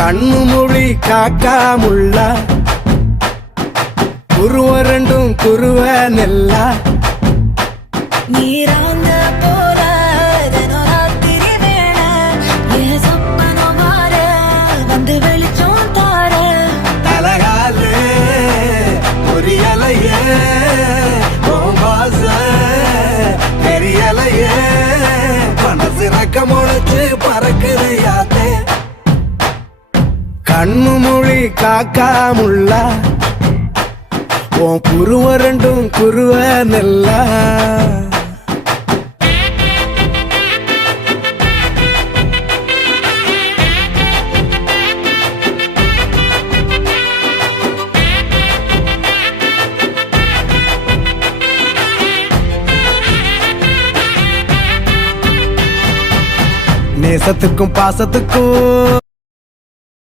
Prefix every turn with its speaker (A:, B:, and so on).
A: கண்ணு மொழி காக்காமுள்ள. குருவ ரெண்டும் குருவ நெல்லா.
B: நீராங்க போல வந்து வெளிச்சம் தார.
A: தலகாலே பொரியலையே பெரியலையே மனசு ரக்க முளைச்சு பறக்குது யாத்தே கண்ணு மொழி காக்காமுள்ள உன் குருவ ரெண்டும் குருவ நெல்லா நேசத்துக்கும் பாசத்துக்கும்